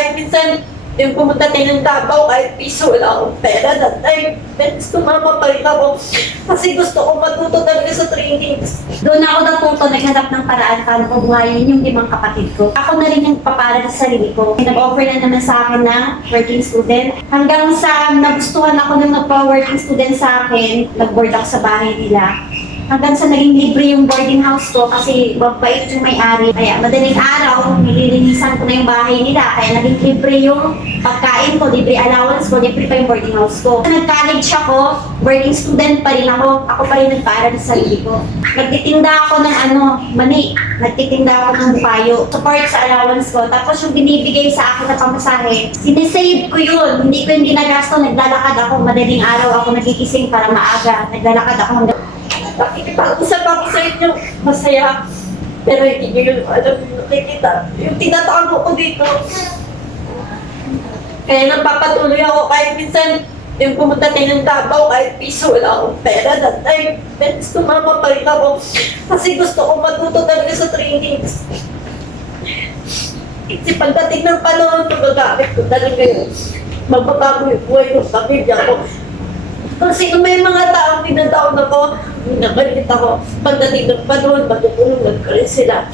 kahit minsan yung pumunta tayo ng Davao, kahit piso wala akong pera that time. Pero sumama pa rin ako kasi gusto ko matuto talaga sa trainings. Doon ako natuto, naghanap ng paraan paano ko yung limang kapatid ko. Ako na rin yung papara sa sarili ko. Nag-offer na naman sa akin na working student. Hanggang sa nagustuhan ako ng nagpa-working student sa akin, nag-board ako sa bahay nila. Hanggang sa naging libre yung boarding house ko kasi mabait yung may-ari. Kaya madaling araw, nililinisan ko na yung bahay nila. Kaya naging libre yung pagkain ko, libre allowance ko, libre pa yung boarding house ko. Nag-college ako, working student pa rin ako. Ako pa rin nagpaaral sa sarili ko. Nagtitinda ako ng ano, mani. Nagtitinda ako ng payo. Support sa allowance ko. Tapos yung binibigay sa akin na pamasahe, sinisave ko yun. Hindi ko yung ginagasto. Naglalakad ako. Madaling araw ako nagigising para maaga. Naglalakad ako hanggang Nakikipag-usap ako sa inyo, masaya. Pero hindi nyo yung alam yung nakikita. Yung tinatago ko dito. Kaya nagpapatuloy ako kahit minsan yung pumunta tayo ng Davao, kahit piso wala akong pera that time. Pero sumama pa rin ako kasi gusto ko matuto talaga sa trainings. Kasi pagdating ng panahon, magagamit ko talaga yun. Magbabago yung buhay ng pamilya ko. Kasi may mga taong pinataon ako, nagalit ako. Pagdating ng panahon, matutulungan ko rin sila.